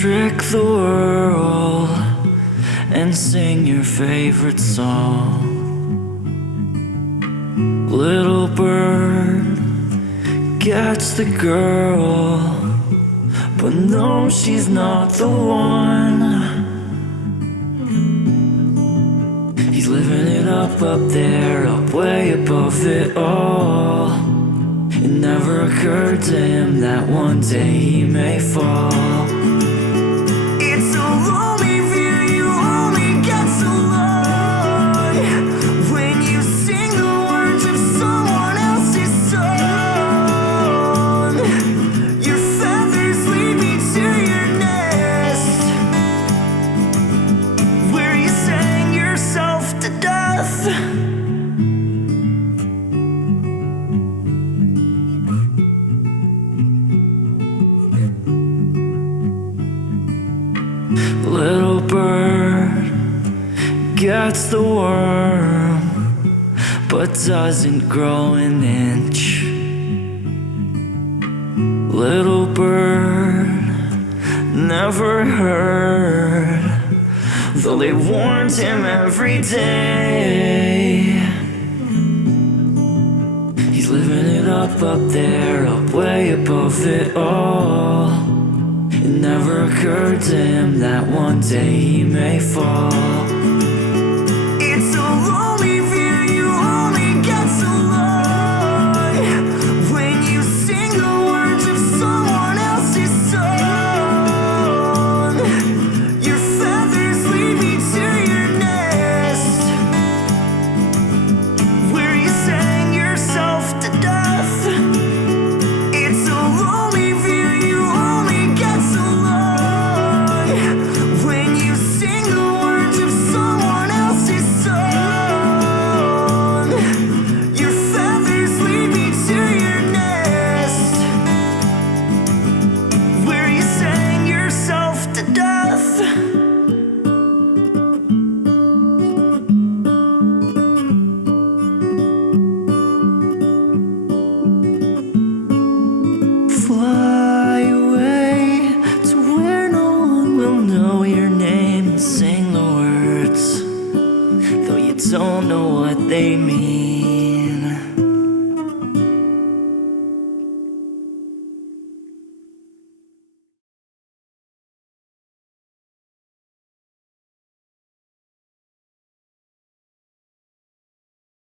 trick the world and sing your favorite song. Little bird gets the girl, but no, she's not the one. He's living it up there, up way above it all. It never occurred to him that one day he may fall. It's a lonely view, you only get so long when you sing the words of someone else's song. Your feathers lead me to your nest, where you sang yourself to death. Little bird gets the worm, but doesn't grow an inch. Little bird never heard, though they warned him every day. He's living it up there, up way above it all. It never occurred to him that one day he may fall.